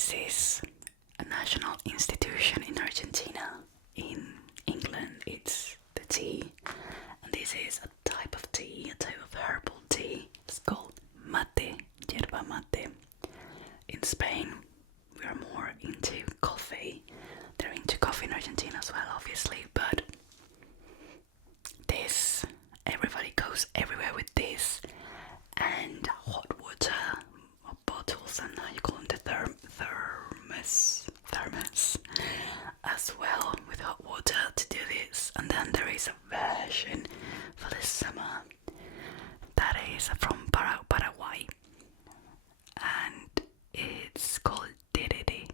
this is a national institution in Argentina. In England, it's the tea, and this is a type of tea, a type of herbal tea. It's called mate, yerba mate. In Spain, we are more into coffee. They're into coffee in Argentina as well, obviously, but this, everybody goes everywhere with this, and hot water bottles, and you call them the thermos as well, with hot water to do this. And then there is a version for the summer that is from Paraguay, and it's called Dididi,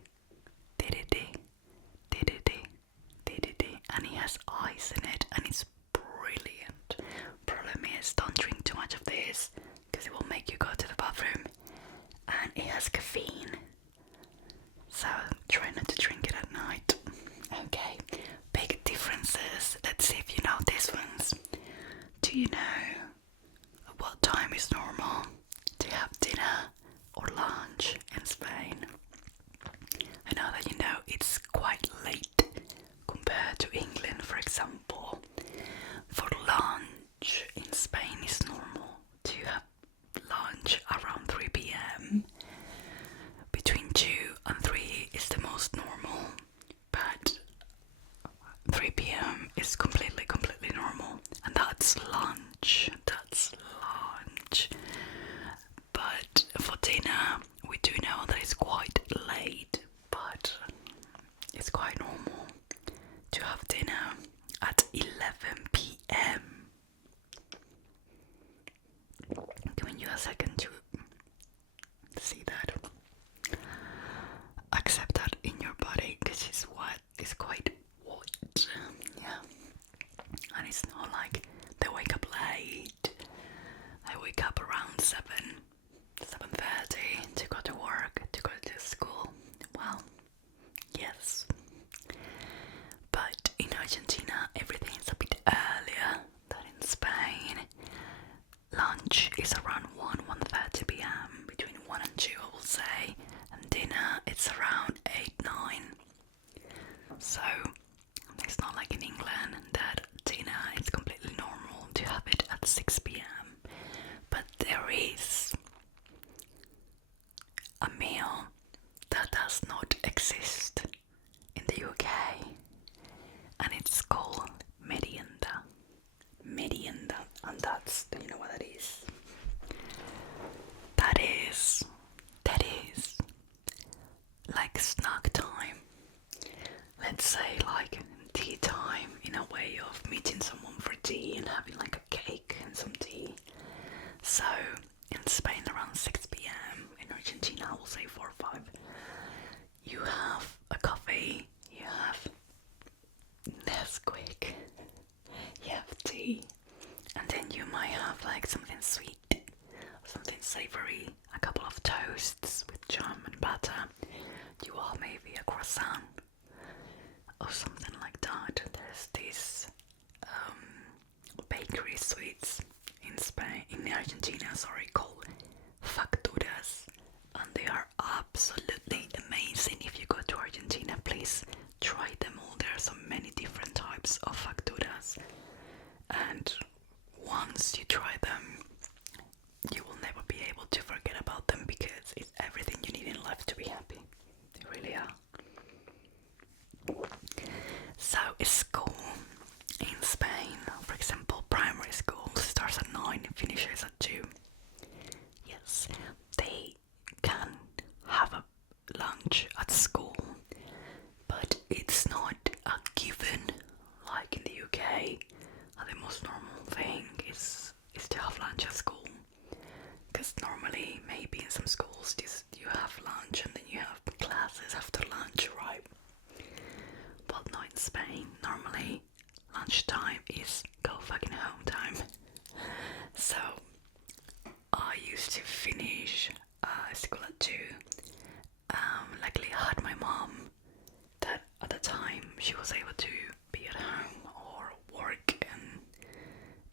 and it has ice in it, and it's brilliant. Problem is, don't drink too much of this because it will make you go to the bathroom, and it has caffeine, so try not to drink it at night. Okay, big differences. Let's see if you know these ones. Do you know what time is normal to have dinner or lunch in Spain? I know that you know it's quite late compared to England, for example. For lunch in Spain, it's normal to have lunch around 3 p.m. Between 2 and 3 is the most normal, but 3 p.m. is completely normal, and that's lunch. But for dinner, we do know that it's quite late, but it's quite normal to have dinner at 11 p.m. Giving you a second to see that. Accept that in your body, because it's quite what, yeah. And it's not like they wake up late. They wake up around 7:30 to go to work, to go to school. Well, yes. But in Argentina, everything is a bit earlier than in Spain. Lunch is around 1:30 p.m. Between 1 and 2, I will say. And dinner, it's around 8-9. So it's not like in England that dinner is completely normal to have it at 6 p.m. But there is a meal that does not exist in the UK, and it's called merienda, and that's, do you know what that is? That is like snack time. Let's say like tea time, in a way of meeting someone for tea and having like a cake and some tea. So in Spain around 6 p.m, in Argentina I will say 4 or 5, you have a coffee, you have Nesquik, you have tea, and then you might have like something sweet, something savory, a couple of toasts with jam and butter. You have maybe a croissant or something like that. There's these bakery sweets in Argentina, called facturas, and they are absolutely amazing. If you go to Argentina, please try them all. There are so many different types of facturas, and once you try them, you will never be able to forget about them, because it's everything you need in life to be happy. They really are. So school in Spain, for example, primary school starts at 9 and finishes at 2. Yes, they can have a lunch at school, but it's not a given like in the UK. The most normal thing is to have lunch at school, because normally maybe in some schools you have lunch and then you have classes after lunch, right? But not in Spain. Normally lunchtime is go fucking home time. So I used to finish school at 2. Luckily I had my mom that at the time she was able to be at home or work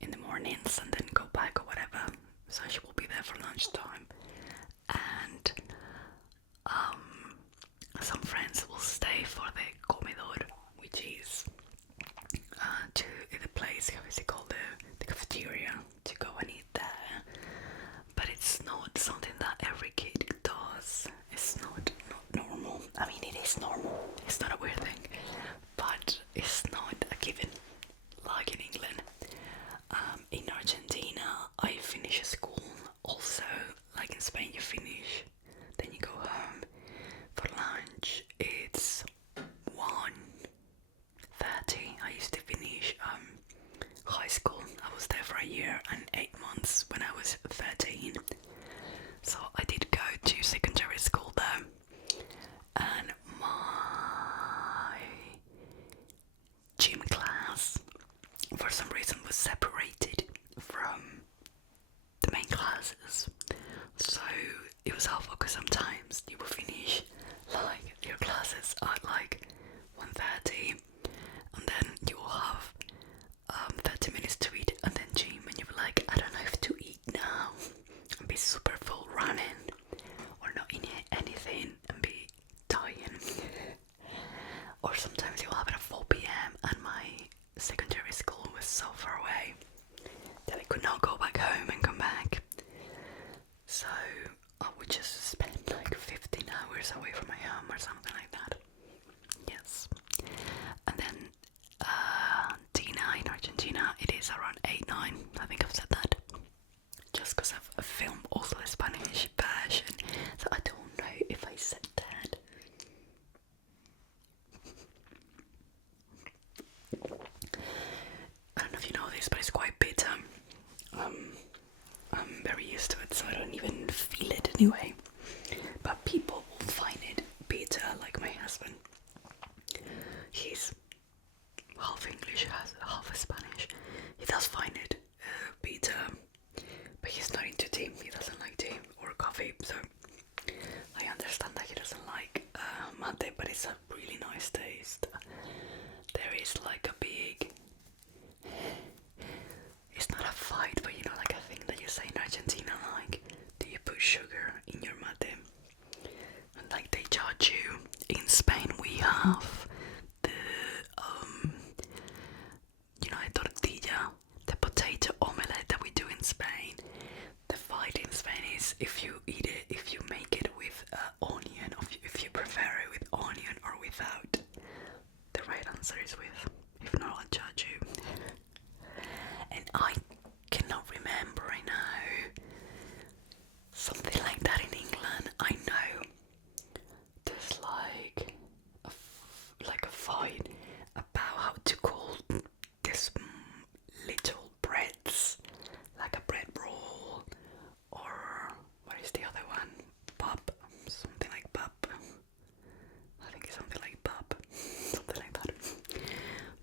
in the mornings and then go back or whatever. So she will be there for lunchtime. And yourself, because sometimes you will finish like your classes at like 1:30, and then you will have 30 minutes to eat and then gym, and you'll be like, I don't know if to eat now and be super full running or not eating anything and be dying. Or sometimes you'll have it at 4 p.m. and my secondary school was so far away that I could not go back home and come back. So I would just spend like 15 hours away from my home or something like that. Yes. And then dinner in Argentina, it is around 8-9. I think I've said that. Just because I've filmed also the Spanish version, so I don't know if I said that. I don't know if you know this, but it's quite bitter. I'm very used to it, so I don't even feel it anyway. But people will find it bitter, like my husband. He's half English, half Spanish. He does find it bitter, but he's not into tea. He doesn't like tea or coffee, so I understand that he doesn't like mate, but it's a really nice taste. There is like a big, it's not a fight, but you know, like a thing that you say in Argentina, like, do you put sugar in your mate? And like they judge you. In Spain we have the you know, the tortilla, the potato omelette that we do in Spain. The fight in Spain is if you eat it, if you make it with onion, or if you prefer it with onion or without. The right answer is with. If not, I'll judge you. And I cannot remember right now something like that in England. I know there's like a fight about how to call this little breads, like a bread roll, or what is the other one? Pub, something like pub. I think it's something like pub, something like that.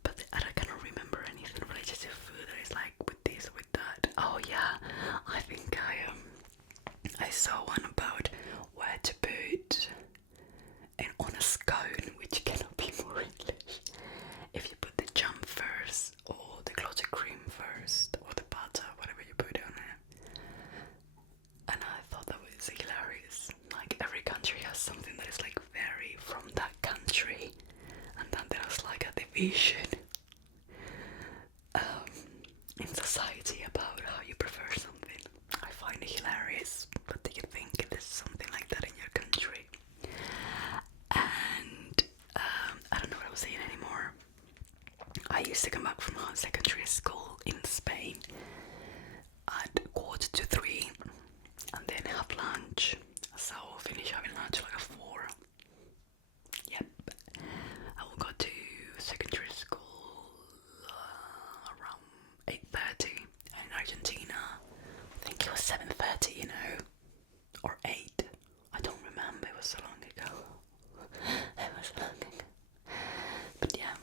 But I cannot remember anything related to food that is like with this or with that. Oh yeah, I think I saw one about where to put and on a scone, which cannot be more English. If you put the jam first, or the clotted cream first, or the butter, whatever you put on it. And I thought that was hilarious. Like every country has something that is like very from that country, and then there's like a division in society about how you prefer something. I find it hilarious. But do you think there's something like that in your country? And I don't know what I was saying anymore. I used to come back from secondary school in Spain at 2:45 and then have lunch. So I'll finish having lunch like at 4. Yep. I will go to secondary school around 8:30, and in Argentina I think it was 7:30, you know, or 8. I don't remember, it was so long ago. It was long ago. But yeah.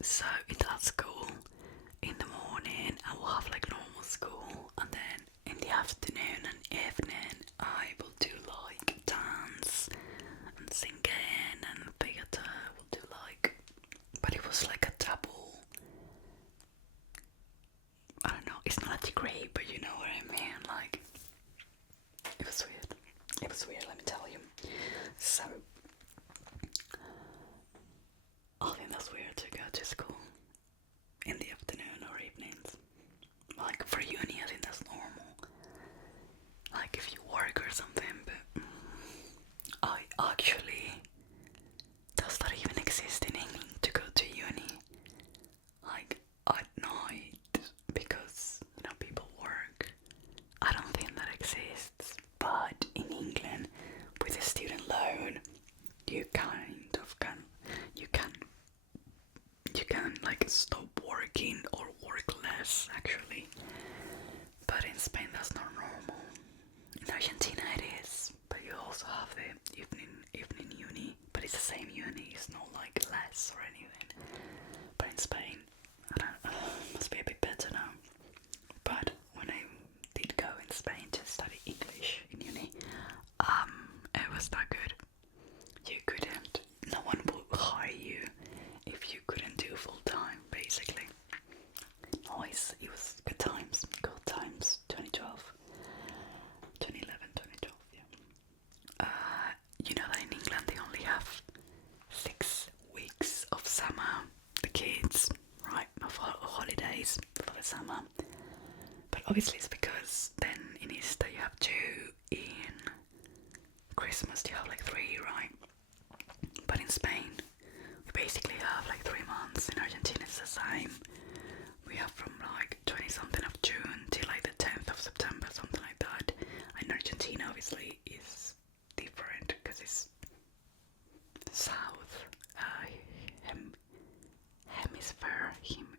So in that school, in the morning I will have like normal school, and then in the afternoon and evening I will do like dance and singing and theatre. We'll do like, but it was like a double. I don't know. It's not a degree, but you know what I mean. Like, it was weird. It was weird. Let me tell you. So I think that's weird to go to school in the afternoon or evenings. Like for uni, I think that's normal. Like if you work or something, but I actually, does that even exist in England to go to uni? Like at night, because you know people work. I don't think that exists. But in England, with a student loan, you kind of can, you can like stop working or work less actually. But in Spain that's not normal. In Argentina it is, but you also have the evening uni, but it's the same uni, it's not like less or anything. But in Spain, I don't know, must be a bit better now. But when I did go in Spain to study English in uni, it was not good. You couldn't, no one would hire you if you couldn't do full time, basically. Always, it was good times, 2012, 2011, 2012, yeah. You know that in England they only have 6 weeks of summer, the kids, right, of holidays for the summer. But obviously it's because then in Easter you have 2, in Christmas you have like 3, right? But in Spain we basically have like 3 months. In Argentina it's the same. We have from like 20 something of June till like the 10th of September, something like that. And Argentina obviously is different because it's south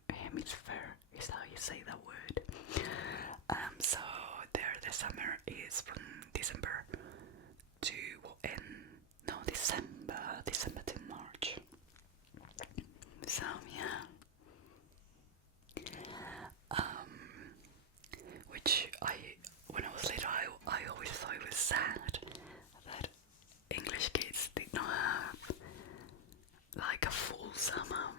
hemisphere is how you say that word. So there the summer is from December to December to March. So yeah. Which when I was little, I always thought it was sad that English kids did not have like a full summer.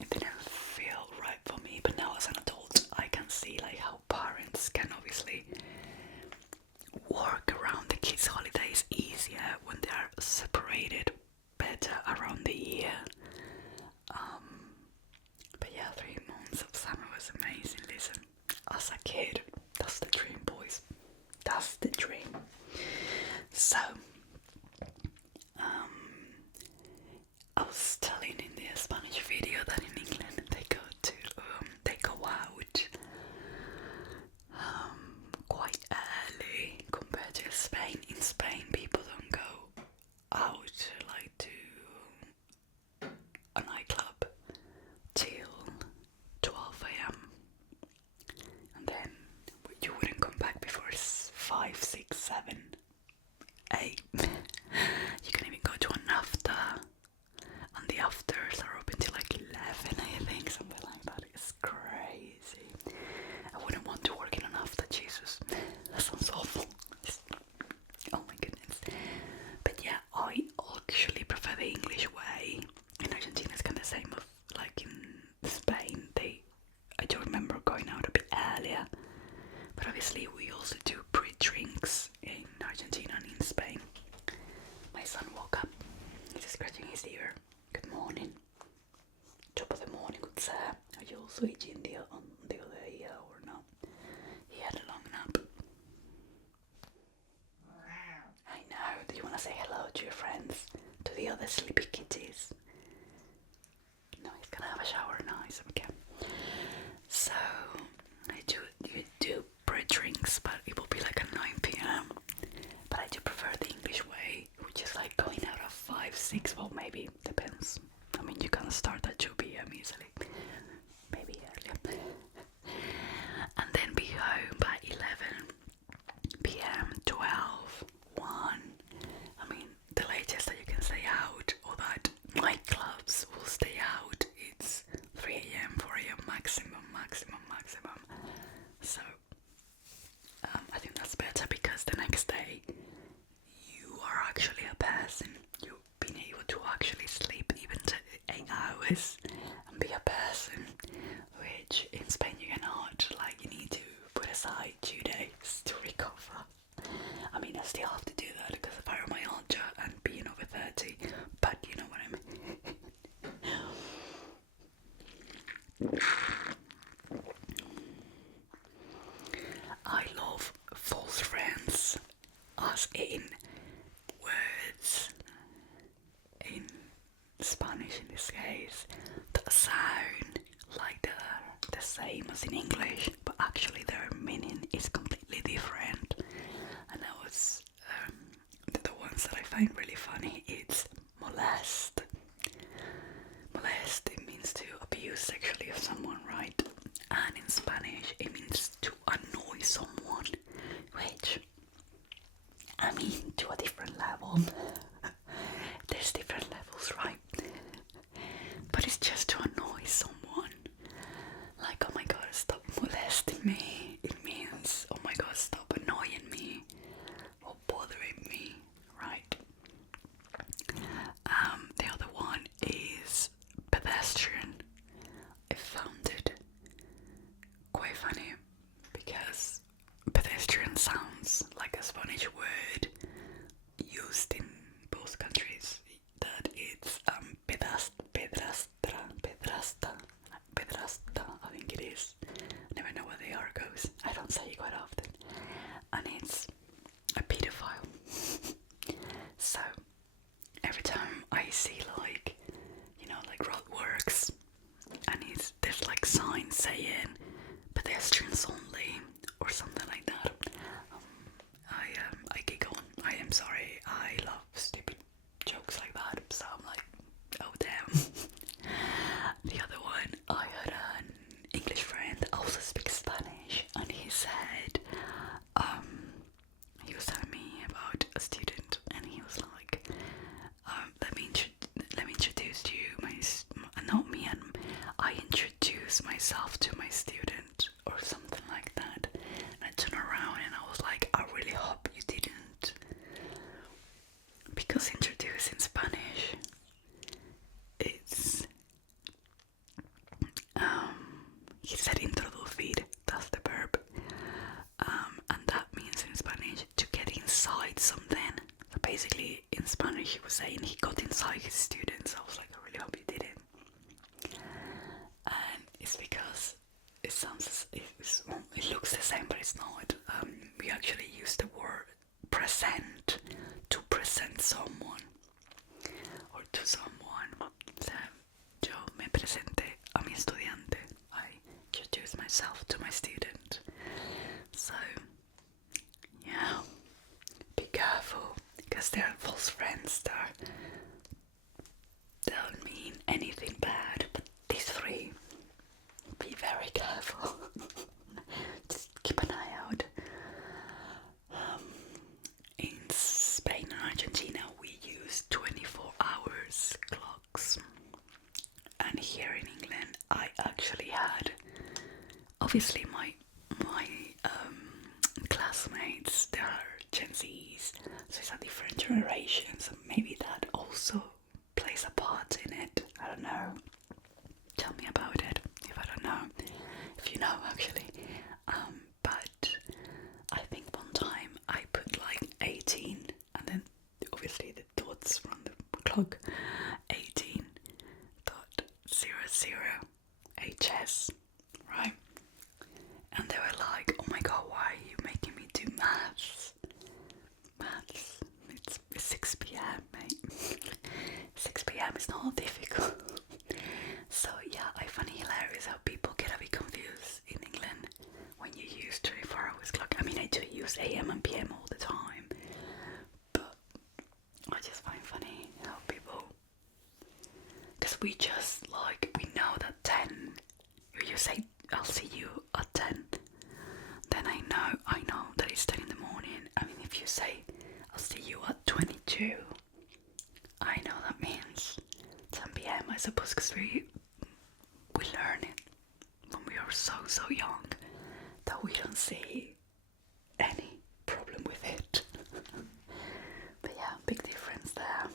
It didn't feel right for me, but now as an adult, I can see like how parents can obviously work around the kids' holidays easier when they are separated better around the year. But yeah, 3 months of summer was amazing. Listen, as a kid, that's the dream, boys. That's the dream. So, I was telling in the Spanish video that in England they go out quite early compared to Spain. In Spain, people don't go out like to a nightclub till 12 a.m. and then you wouldn't come back before 5, 6, 7, 8. You can even go to an after, and the afters are open till like 11, I think, something like that. It's crazy. I wouldn't want to work in an after, Jesus. That sounds awful. Oh my goodness. But yeah, I actually prefer the English way. In Argentina it's kind of the same of like in Spain. I do remember going out a bit earlier. But obviously we also do pre-drinks in Argentina and in Spain. My son woke up. He's scratching his ear. Good morning. Top of the morning, good sir. Are you also itching on the other ear or not? He had a long nap. I know. Do you want to say hello to your friends? To the other sleepy kitties? No, he's gonna have a shower now. It's okay. So you do pre-drinks, but it will be like at 9 p.m. But I do prefer the English way, which is like going out at 5, 6, well maybe, depends. I mean, you can start at 2 p.m. easily, maybe earlier. And then be home by 11 p.m, 12, 1. I mean, the latest that you can stay out, or the person. You've been able to actually sleep even 8 hours and be a person, which in Spain you cannot. Like, you need to put aside 2 days to recover. I mean, I still have to do that because of fibromyalgia and being over 30, but you know what I mean. I love false friends, as in words in Spanish in this case that sound like they're the same as in English, but actually their meaning is completely different. And that was the ones that I find really funny. It's molest. Molest, it means to abuse sexually of someone, right? And in Spanish it means to annoy someone, which, I mean, to a different level. There's different levels, right? But it's just to annoy someone. Like, oh my god, stop molesting me. It means, oh my god, stop annoying me or bothering me, right? The other one is pedestrian. I found it quite funny because pedestrian sounds like a Spanish word used in both countries. That it's pedrasta, I think it is. I never know where the R goes. I don't say it quite often. And it's a pedophile. So every time I see, like, you know, like roadworks, and there's like signs saying pedestrians only or something like that, I giggle. I am sorry, I love stupid jokes like that, so I'm like, oh damn. The other one, I had an English friend that also speaks Spanish, and he said, he was telling me about a student, and he was like, let me introduce you, not me, and I introduce myself to my student, or something like that. And I turned around and I was like, I really hope you didn't, because introduce in Spanish, it's he said introducir, that's the verb, and that means in Spanish to get inside something. So basically in Spanish he was saying he got inside his students. I was like, I really hope you didn't. And it's because it looks the same, but it's not. We actually use the word present to present someone or to someone. So, yo me presenté a mi estudiante. I introduced myself to my student. So, yeah, be careful, because there are false friends that don't mean anything bad, but these three, be very careful. Just keep an eye out. In Spain and Argentina we use 24 hours clocks, and here in England I actually had, obviously my classmates, they are Gen Zs, so it's a different generation, so maybe that also plays a part in it. I don't know. Tell me about it if I don't know. If you know, actually. But I think one time I put like 18, and then obviously the dots from the clock, 18.00 HS, right? And they were like, oh my god, why are you making me do maths? It's 6 p.m, mate. 6 p.m. is not difficult. So yeah, I find it hilarious how people get a bit confused in England when you use 24 hours clock. I mean, I do use AM and PM all the time, but I just find funny how people, because we just like, we know that 10, if you say I'll see you at 10, then I know that it's 10 in the morning. I mean, if you say I'll see you at 22, I know that means 10 p.m. I suppose, because we learn it when we are so young that we don't see any problem with it. But yeah, big difference there.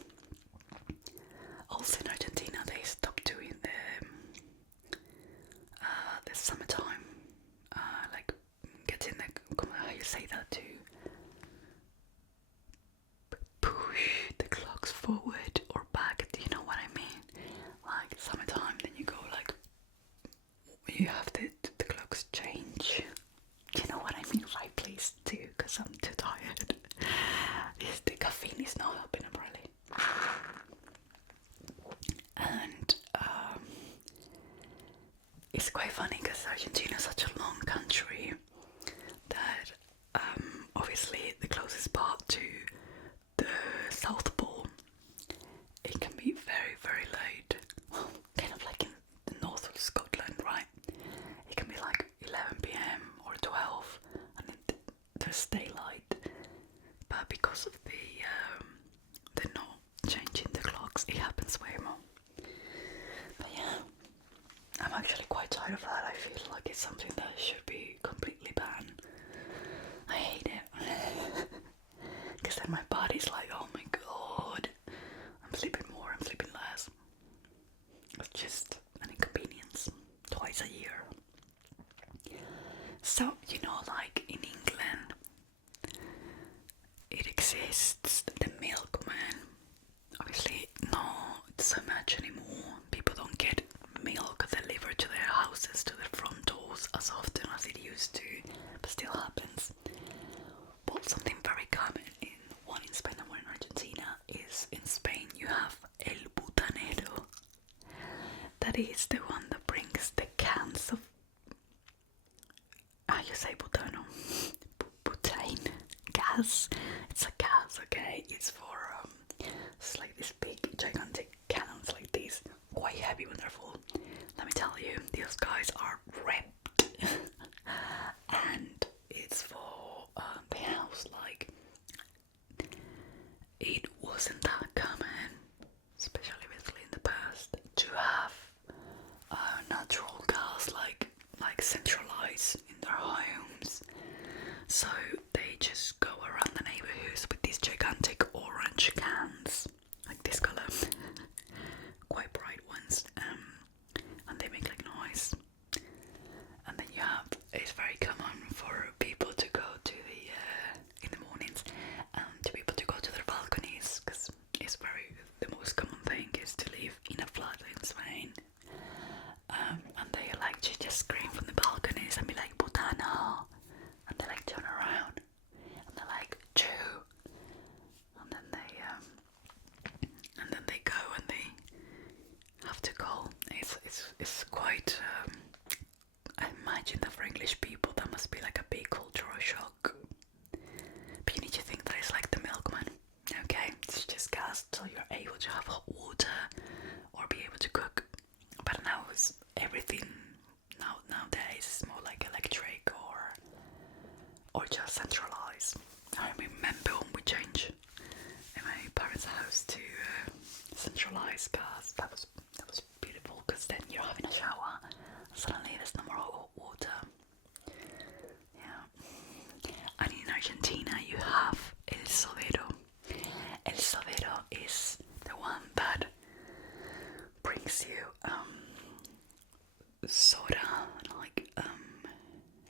Argentina is such a long country that obviously the closest part to the South Pole, it can be very, very late. Well, kind of like in the north of Scotland, right? It can be like 11 p.m. or 12, and there's daylight. But because of the not changing the clocks, it happens way more. But yeah, I'm actually quite tired of that. I feel like it's something that should be completely banned. I hate it. Because then my body's like, oh my god, I'm sleeping more, I'm sleeping less. It's just an inconvenience. Twice a year. So, you know, like in England, it exists, the milkman. Obviously, not so much anymore. People don't get milk delivered to their houses, to their front doors as often as it used to, but still happens. But something very common one in Spain and one in Argentina is in Spain you have el butanero. That is the one that brings the cans of, how you say butano? Butane. Gas. It's a gas, okay? It's for, it's like this big, gigantic cans like these. Quite heavy when they're full. Let me tell you, these guys are ripped. And it's for the house, like, it wasn't that common, especially obviously in the past, to have natural gas like centralized in their homes. So they just go around the neighborhoods with these gigantic orange cans, like this color, quite bright ones, and they make like noise. And then you have, it's very common for people to go to in the mornings, to be able to go to their balconies, because it's the most common thing is to live in a flat in Spain. And they like to just scream from the balconies and be like, Butano! And they like turn around, and they're like, Chew! And then they go and they have to go. It's quite, I imagine that for English people that must be like a big cultural shock. But you need to think that it's like the milkman, okay? It's just gas, so you're able to have hot water or be able to cook. But now it's everything. Nowadays it's more like electric or just centralized. I remember when we changed in my parents' house to centralized gas. That was beautiful, because then you're having a shower and suddenly there's no more hot water. Yeah. And in Argentina you have el sodero. El sodero is the one that brings you soda, like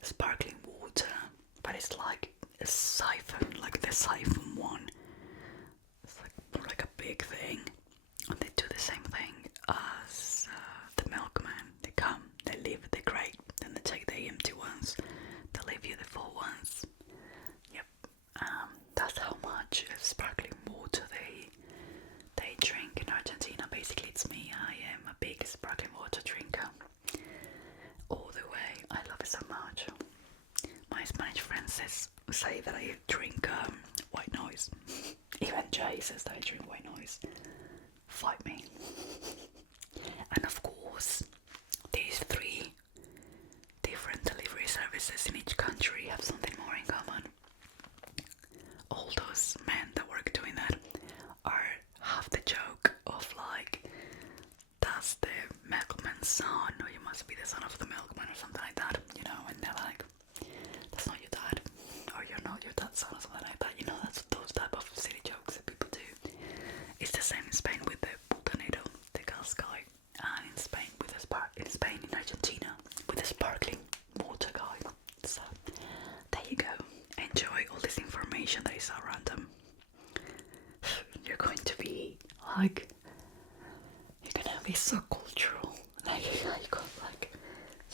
sparkling water, but it's like a siphon, like the siphon one. It's like a big thing, and they do the same thing as the milkman. They come, they leave the crate, then they take the empty ones, they leave you the full ones. Yep, that's how much sparkling water they drink in Argentina. Basically, it's me. I am a big sparkling water drinker. All the way, I love it so much. My Spanish friends say that I drink white noise. Even Jay says that I drink white noise. Fight me. And of course, these 3 different delivery services in each country have something more in common. All those men that work doing that have the joke of like, that's the milkman's son, or you must be the son of the milkman or something like that, you know, and they're like, that's not your dad, or you're not your dad's son or something like that, you know, that's those type of silly jokes that people do. It's the same in Spain with the butanero, the gas guy, and in Spain in Argentina with the sparkling water guy. So there you go. Enjoy all this information that is so random. You're going to be like, you're gonna be so cultural. Like you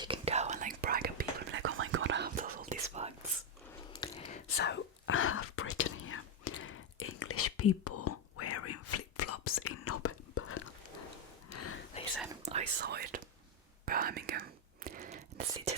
can go and like brag at people and be like, oh my god, I have all these facts. So I have written here, English people wearing flip-flops in November. Listen, I saw it, Birmingham, in the city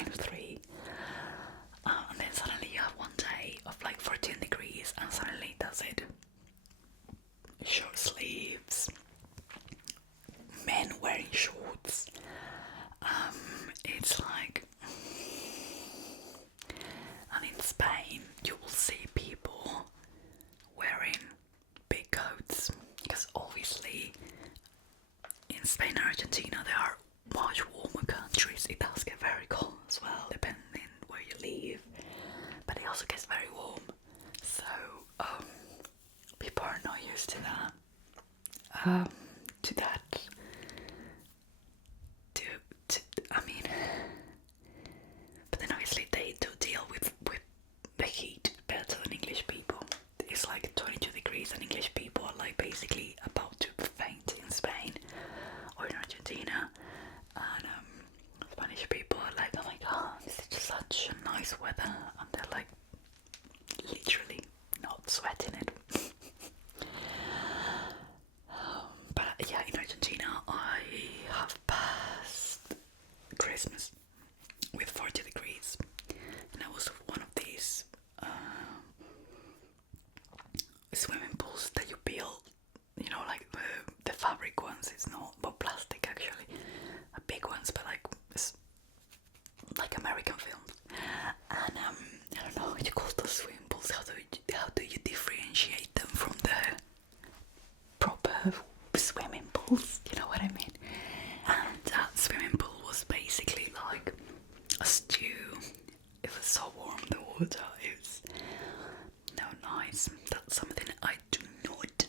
-3. And then suddenly you have one day of like 14 degrees, and suddenly that's it. Short sleeves, men wearing shorts. It's like, and in Spain you will see people wearing big coats, because obviously in Spain and Argentina they are much warmer countries. It does get very cold as well, depending where you live, but it also gets very warm. So people are not used to that. I mean, but then obviously they do deal with the heat better than English people. It's like 22 degrees, and English people are like basically about to faint in Spain or in Argentina, and Spanish people are like, oh my god, this is just such a nice weather, and they're like literally not sweating it. But yeah, in Argentina I have passed Christmas with 40 degrees, and I was one of these swimming pools that you build, you know, like the fabric ones. It's not, but plastic actually, big ones, but like it's like American films. And I don't know what you call those swimming pools. How do you differentiate them from the proper swimming pools? You know what I mean? And that swimming pool was basically like a stew. It was so warm, the water. It was no nice. That's something I do not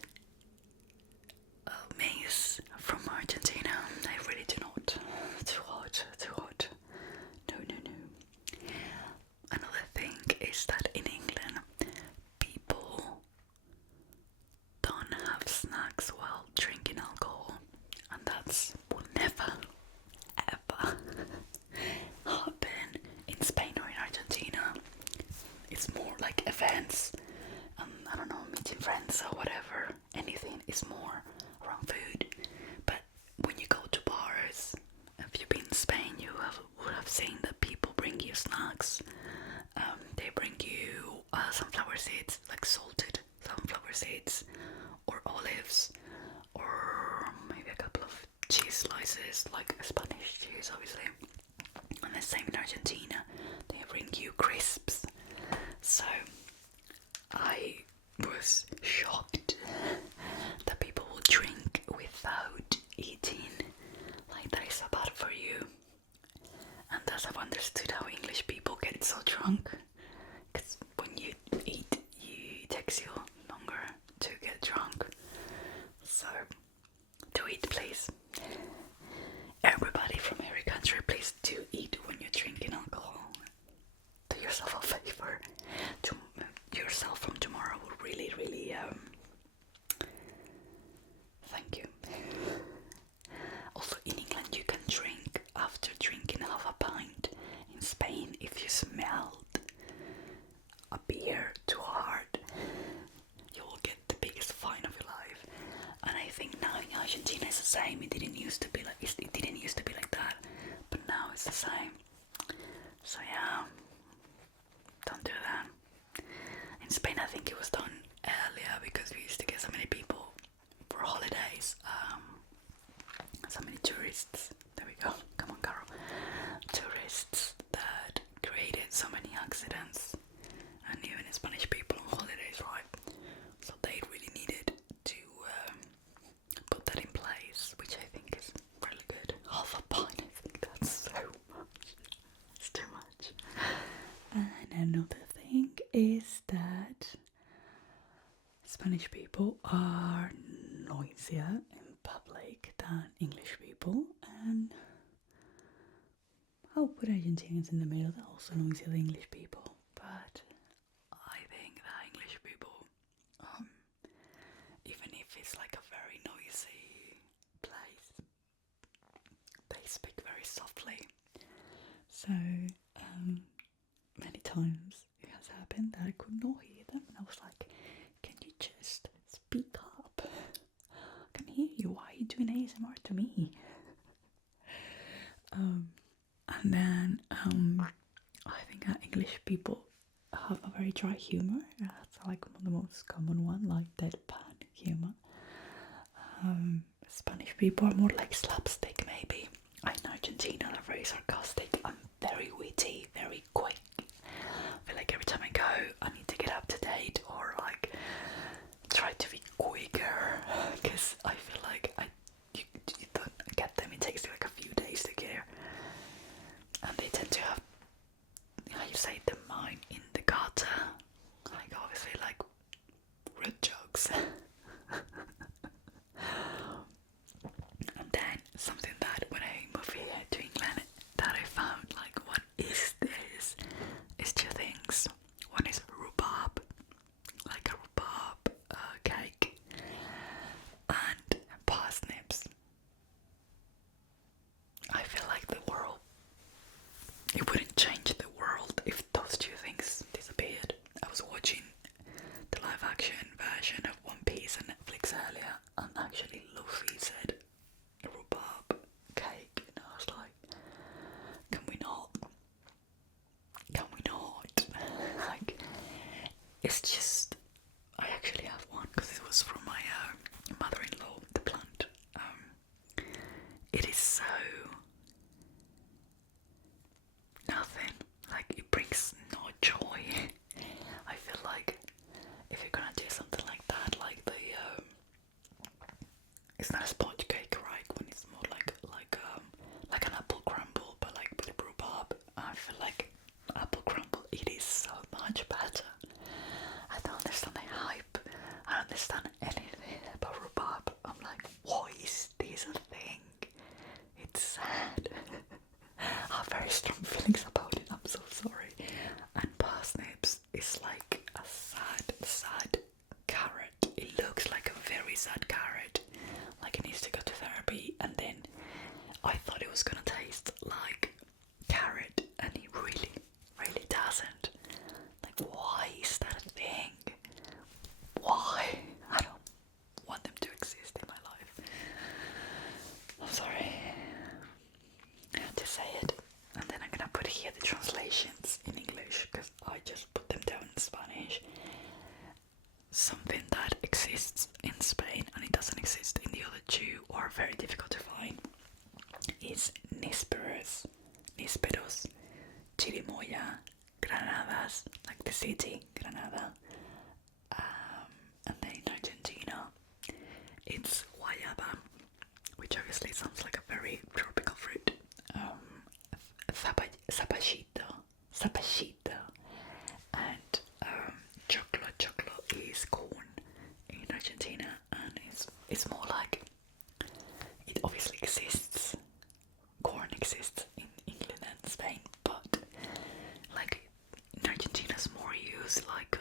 miss from Argentina. I really do not. Too hot, too hot. No, no, no. Another thing is that in England, people don't have snacks while drinking alcohol, and that's will never, ever happen in Spain or in Argentina. It's more like events, I don't know, meeting friends or whatever. Anything is more around food. But when you go to bars, if you've been in Spain, you would have seen that people bring you snacks. They bring you sunflower seeds, like salted sunflower seeds, or olives, or maybe a couple of cheese slices, like Spanish cheese, obviously. And the same in Argentina, they bring you crisps. So I was shocked that people will drink without eating. Like, that is so bad for you. And thus I've understood how English people get so drunk. Because when you eat, it takes you longer to get drunk. So, do eat, please. Everybody from every country, please do eat when you're drinking alcohol. Do yourself a favor. Yourself from tomorrow will really, really, thank you. Also, in England, you can drink after drinking half a pint. In Spain, if you smelled a beer too hard, you will get the biggest fine of your life. And I think now in Argentina it's the same. It didn't used to be like that, but now it's the same. So yeah, don't do that. In Spain, I think it was done earlier because we used to get so many people for holidays, so many tourists. There we go. Come on, Carol. Tourists that created so many accidents, and even Spanish people on holidays, right? So they really needed to put that in place, which I think is really good. Half a pint, I think that's so much. It's too much. And another thing is that Spanish people are noisier in public than English people, and I'll put Argentinians in the middle. They're also noisier than English people, but I think that English people, even if it's like a very noisy place, they speak very softly. So many times it has happened that I could not hear them, and I was like, can you just speak up? I can hear you. Why are you doing ASMR to me? And then English people have a very dry humor. That's like one of the most common one, like deadpan humor. Spanish people are more like slapstick, maybe. In Argentina, they're very sarcastic and very witty, very quick. I feel like every time I go, I need to get up to date or like try to be quicker, because I feel like you don't get them. It takes like a few days to get, and they tend to have, how you say, the mind in the gutter, like obviously like rude jokes. And then something that when I moved here to England that I found, like, what is this? Is two things. One is rhubarb, like a rhubarb cake, and parsnips. I feel like the world, it wouldn't change the world if those two things disappeared. I was watching the live action version of One Piece on Netflix earlier, and actually Luffy said rhubarb cake, and I was like, can we not? Can we not? Like, it's just, I actually have one because it was from my mother-in-law, the plant. It is so nothing, like it brings no joy. I feel like if you're gonna do something like that, like the it's not a sponge cake, right? When it's more like an apple crumble, but like with rhubarb. I feel like apple crumble, it is so much better. I don't understand the hype. I don't understand anything about rhubarb. I'm like, why is this a thing? It's sad. I have very strong feelings about it. I'm so sorry. And parsnips is like a sad carrot. It looks like a very sad carrot. Like it needs to go to therapy. And then I thought it was gonna taste like carrot, and it really doesn't. Like, why is that a thing? Why? I don't want them to exist in my life. I'm sorry. I had to say it. And then I'm gonna put here the translations in English, because I just put them down in Spanish. Something that exists in Spain and it doesn't exist in the other two, or very difficult to find, is nísperos, chirimoya, granadas, like the city, Granada. And then in Argentina, it's guayaba, which obviously sounds like a very tropical fruit. Zapallito, and choclo is corn in Argentina, and it's more like, it obviously exists. Corn exists in England and Spain, but like in Argentina, it's more used like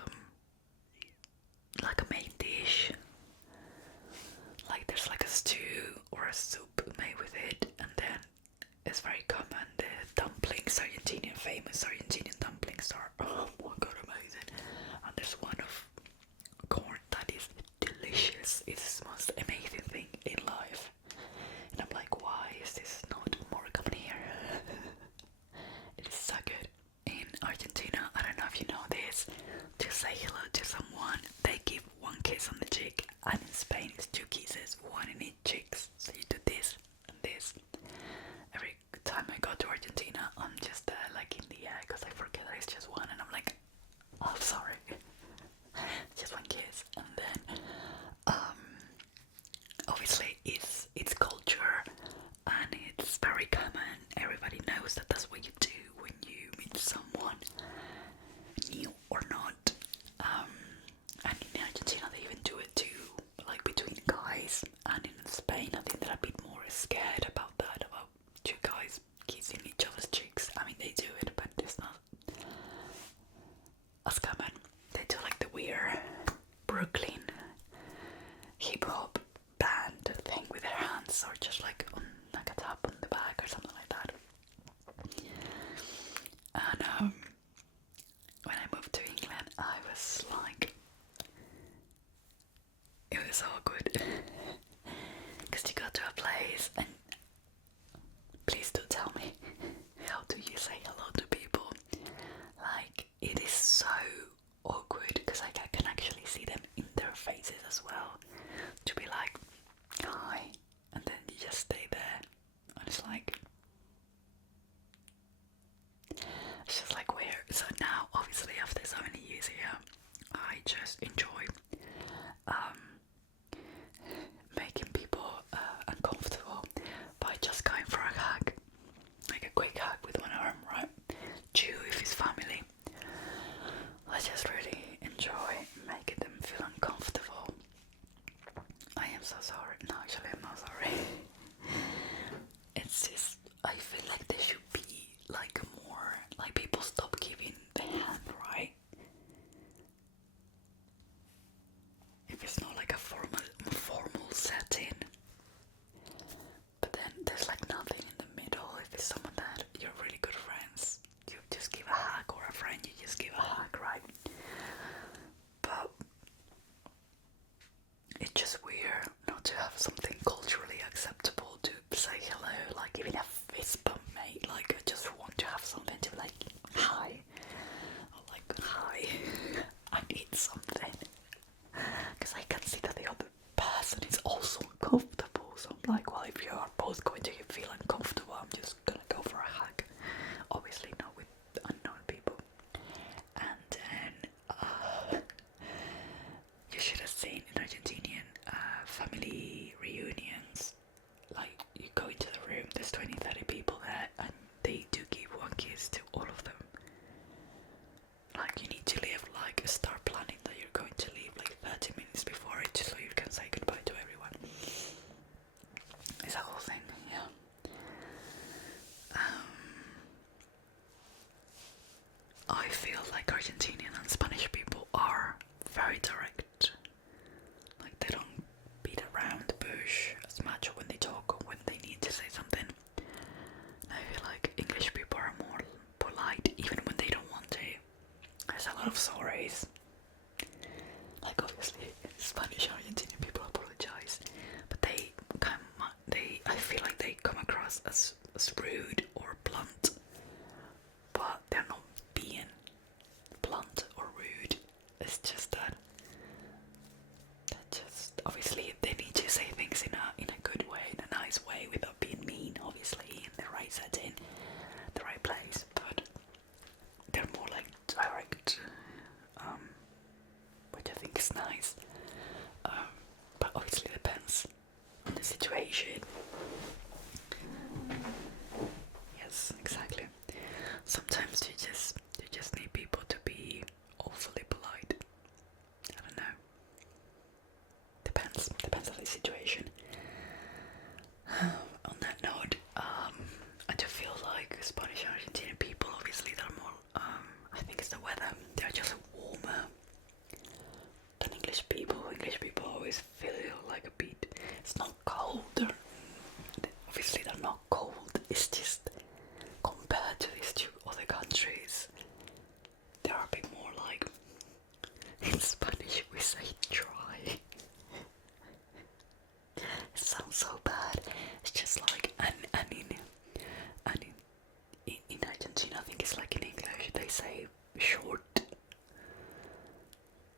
a main dish. Like there's like a stew or a soup made with it, and then it's very common. The dumplings, famous Argentinian dumplings are, oh my god, amazing. And there's one of corn that is delicious. It's the most amazing thing in life. And I'm like, why is this not more common here? It is so good. In Argentina, I don't know if you know this, to say hello to someone, they give one kiss on the cheek, and in Spain it's two kisses, one in each cheeks. So you do this and this. Every time I go to Argentina, I'm just like in the air, because I forget that it's just one, and I'm like, oh, sorry. Just one kiss. And then obviously it's culture, and it's very common. Everybody knows that that's what you do when you meet someone, new or not. And in Argentina they even do it too, like between guys. And in Spain I think they're a bit more scared about that, about two guys kissing each other's cheeks. I mean, they do it, but it's not as common. They do like the weird Brooklyn hip hop band thing with their hands, or just like on like a tap on the back or something like that. And when I moved to England, I was like, it was awkward, because you go to a place and please do tell me, how do you say hello to people? Like, just enjoy making people uncomfortable by just going for a hug, like a quick hug with one arm, right? Chew if it's family. I just really enjoy making them feel uncomfortable. I am so sorry. No, actually, I'm not sorry. It's just, I feel like there should be like more, like people stop giving the hand, right? If it's not like a formal setting. But then there's like nothing in the middle. If it's someone that you're really good friends, you just give a hug, or a friend, you just give a hug, right? But it's just weird not to have something culturally acceptable to say hello, like even a fist bump, mate. Like I just want to have something to like hi, or like hi, I need something, because I can see that the other person is also uncomfortable. So I'm like, well, if you are both going to feel uncomfortable, I'm just gonna go for a hug. Obviously not with unknown people. And then you should have seen in Argentinian family reunions, like you go into the room, there's 20-30 people there, and they do give one kiss to all of them. Like you need to leave, like start planning that you're going to leave like 30 minutes before it, so you can say goodbye to everyone. It's a whole thing, yeah. I feel like Argentinian and Spanish people are very direct. Like they don't beat around the bush as much when they talk or when they need to say something. I feel like English people are more polite even when they don't want to. There's a lot of sorries. Like obviously Spanish Argentinian people apologize, but I feel like they come across as rude or blunt, but they're not being blunt or rude. It's just that just obviously they need to say things in a good way, in a nice way, without being mean, obviously, in the right setting, the right place, but they're more like direct, which I think is nice, but obviously depends on the situation. Yes, exactly. Sometimes you just need people to be awfully polite. I don't know. Depends on the situation. On that note, I do feel like Spanish and Argentinian people, obviously they're more, I think it's the weather, they're just warmer than English people. English people always feel like a bit, it's not cold, obviously they're not cold, it's just compared to these two other countries, they're a bit more like, in Spanish we say dry. It sounds so bad. It's just like, and in Argentina, I think it's like in English, they say short.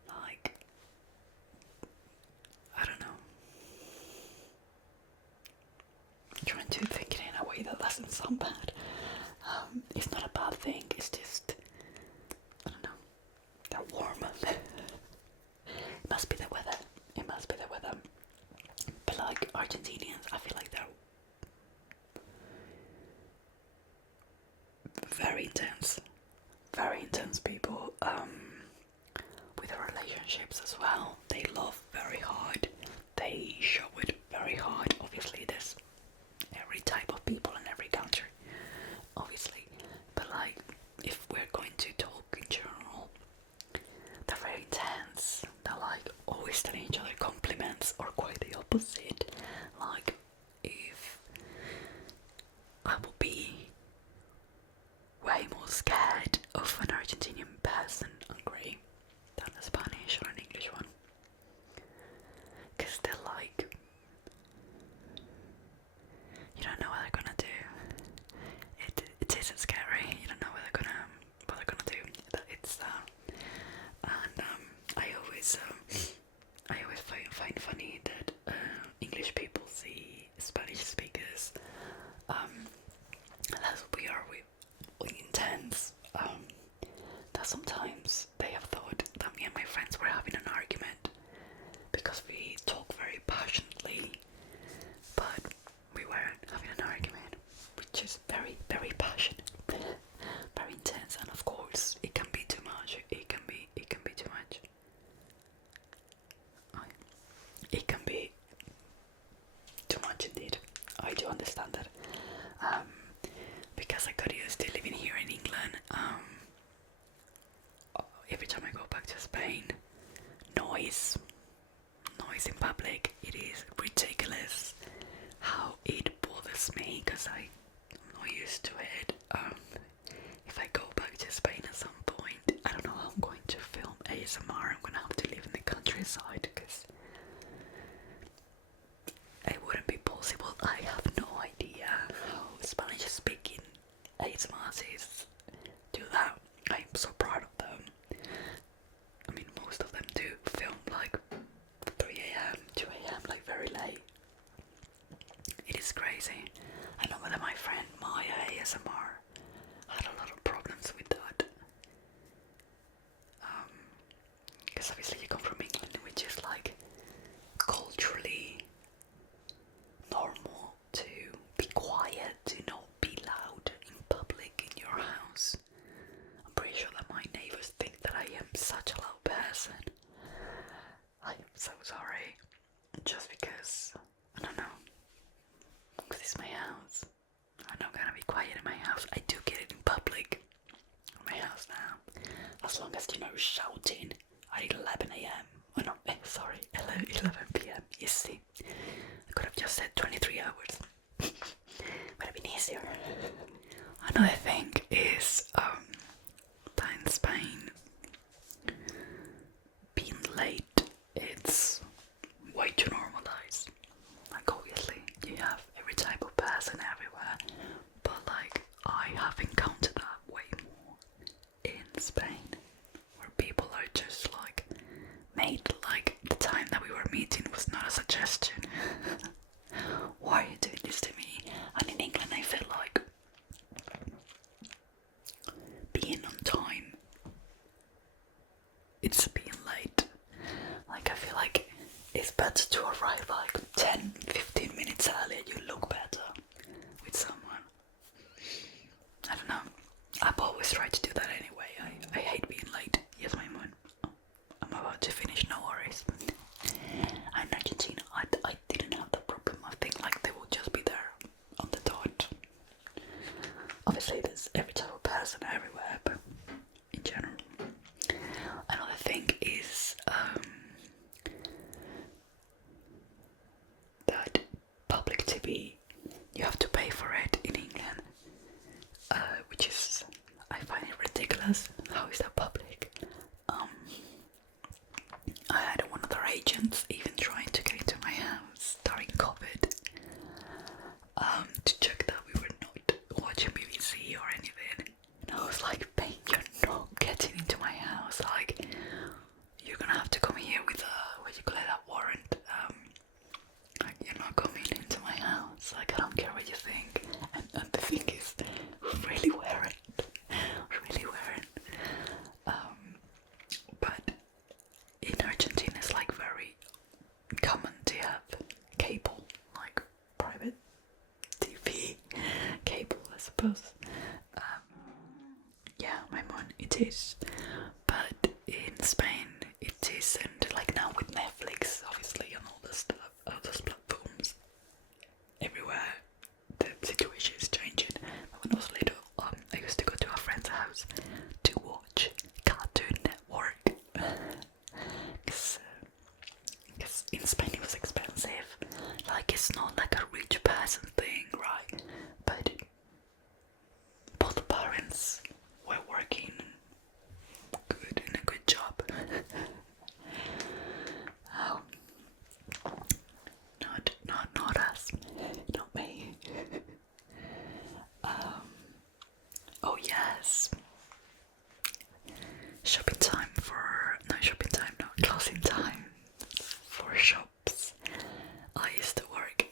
Like, I don't know. I'm trying to think it in a way that doesn't sound bad. It's not a bad thing, it's just, I don't know, they're warmer. It must be the weather. It must be the weather. But like Argentinians, I feel like they're very intense people, with relationships as well. They love very hard, they show it very hard. Obviously there's every type of people in every country, obviously, but like if we're going to talk in general, they're very intense. They're like always telling each other compliments, or quite the opposite. Like if I will be way more scared of an Argentinian person, angry, than a Spanish or an English one, because they're like, you don't know what they're gonna do. It isn't scary. You don't know what they're gonna do. It's and I always find funny that English people see Spanish speakers as we are intense. That sometimes they have thought that me and my friends were having every time I go back to Spain, noise in public, it is ridiculous how it bothers me because I'm not used to it. If I go back to Spain at some point, I don't know how I'm going to film ASMR. I'm gonna have to live in the countryside because it wouldn't be possible. I have no idea how Spanish speaking ASMR artists do that. I'm so proud of them. I mean, most of them do film like 3 a.m, 2 a.m, like very late. It is crazy. I know that my friend Maya ASMR had a lot of problems with that. Because obviously you come from England, which is like culturally normal to be quiet, to not be loud in public in your house. I'm pretty sure that my neighbors think that I am such a loud person. I am so sorry. Just because, I don't know, because it's my house. I'm not gonna be quiet in my house. I do get it in public. In my house now. As long as you're not shouting at 11 a.m. Oh no, sorry, 11 p.m. You see, I could have just said 23 hours. Would have been easier. Another thing is that in Spain, being late, it's way too normalized. Like obviously, you have every type of person everywhere, but like I have encountered that way more in Spain, where people are just like made like the time that we were meeting was not a suggestion. Why are you doing this to me? And in England I feel like being on time, it's being late. Like I feel like it's better to arrive like 10-15 minutes earlier. You look better with someone. I don't know. I've always tried to do that anyway. I hate being late. Yes, my moon. I'm about to finish, no worries. In Argentina, I didn't have the problem. I think like they will just be there on the dot. Obviously there's every type of person everywhere, but in general. Another thing is that public TV, you have to pay for it in England, which is, I find it ridiculous. How is that public? I had one of their agents even trying to get into my house during COVID, to check that we were not watching BBC or anything. And I was like, babe, you're not getting into my house. Like, you're gonna have to come here with a, what you call it, a warrant. Like, you're not coming into my house. Like, I don't care what you think. And the thing is, really weren't. Really weren't. But in Argentina it's like very common to have cable, like private TV cable, I suppose. Yeah, my mom, it is. But in Spain it isn't. Like now with Netflix, obviously, and all this stuff, all those platforms everywhere, the situation is changing. But when I was little, I used to go to a friend's house to watch Cartoon Network. Because in Spain it was expensive. Like, it's not like a rich person thing, right? But both parents were working good, in a good job. Not us, not me. Oh yes, closing time for shops. I used to work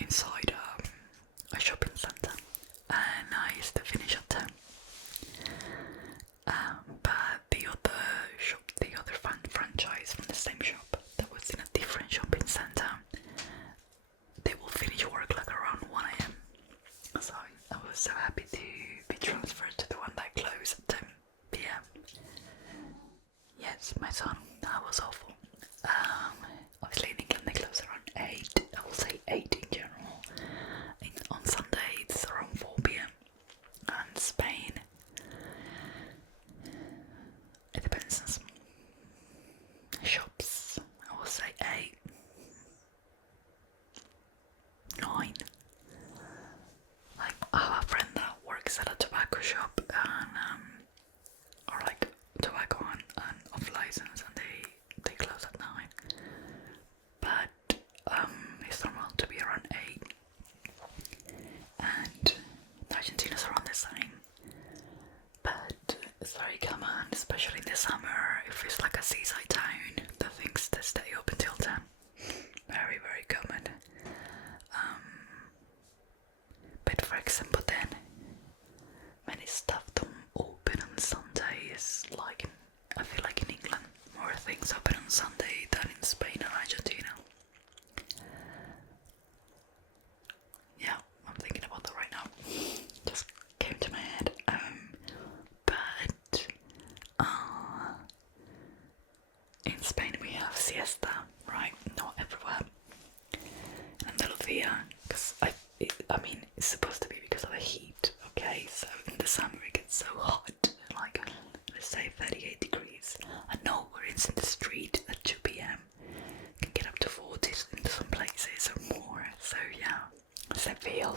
inside a shopping center, and I used to finish at 10. But the other franchise from the same shop that was in a different shopping center, they will finish work like around 1 a.m. So I was so happy to be transferred It's very common, especially in the summer, if it's like a seaside town, the things that stay open till 10. Very, very common. But for example then, many stuff don't open on Sundays, like I feel like in England, more things open on Sunday than in Spain and Argentina. Yeah, I'm thinking about that right now. Just came to my head. But in Spain we have siesta, right? Not everywhere. In Andalusia, because I mean, it's supposed to be because of the heat, okay? So in the summer it gets so hot, like let's say 38 degrees. I know where it's in the street at 2 p.m. Can get up to 40s in some places or more. So yeah, Seville,